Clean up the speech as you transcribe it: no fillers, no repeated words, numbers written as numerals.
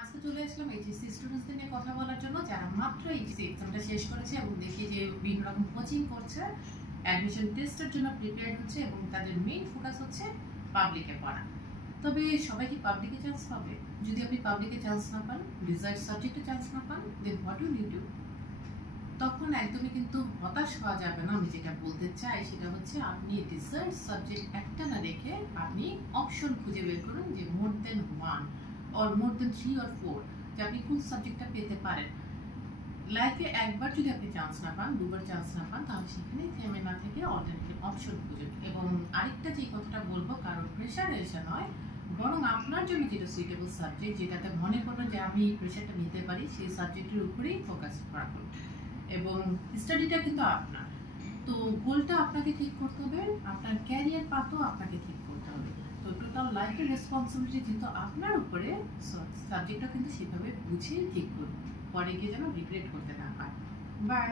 আজকে চলে আসলাম এইচএসসি স্টুডেন্টসদের নিয়ে কথা বলার জন্য, যারা মাত্র এইচএসসি এক্সামটা শেষ করেছে এবং দেখি যে বিভিন্ন রকম কোচিং করছে, অ্যাডমিশন টেস্টের জন্য প্রিপেয়ার হচ্ছে এবং তাদের মেইন ফোকাস হচ্ছে পাবলিকে পড়া। তবে সবাই কি পাবলিকে চান্স পাবে? যদি আপনি পাবলিকে চান্স না পান, ডিজায়ার্ড সাবজেক্টে চান্স না পান, দেন হোয়াট উইল ইউ ডু? তখন একদমই কিন্তু হতাশ হওয়া যাবে না। আমি যেটা বলতে চাই সেটা হচ্ছে, আপনি ডিজায়ার্ড সাবজেক্ট একটা না রেখে আপনি অপশন খুঁজে বের করুন যে more than one or more than 3 or 4, যে আপনি কোন সাবজেক্টটা পেতে পারেন। লাইফে একবার যদি আপনি চান্স না পান, দুবার চান্স না পান, তাহলে সেখানে থেমে না থেকে অল্টারনেটিভ অপশন খুঁজুন। এবং আরেকটা যে কথাটা বলবো, কারণ প্রেশারে এসে নয়, বরং আপনার জন্য যেটা সুইটেবল সাবজেক্ট, যেটাতে মনে করবেন যে আমি এই প্রেশারটা নিতে পারি, সেই সাবজেক্টের উপরেই ফোকাস রাখুন। এবং স্টাডিটা কিন্তু আপনার, তো গোলটা আপনাকে ঠিক করতে হবে, আপনার ক্যারিয়ার পাথও আপনাকে ঠিক করতে হবে। তো টোটাল লাইফের রেসপন্সিবিলিটি যেহেতু আপনার উপরে, সাবজেক্টটা কিন্তু সেভাবে বুঝে ঠিক করুন, পরে গিয়ে যেন রিগ্রেট করতে না পারে। বাই।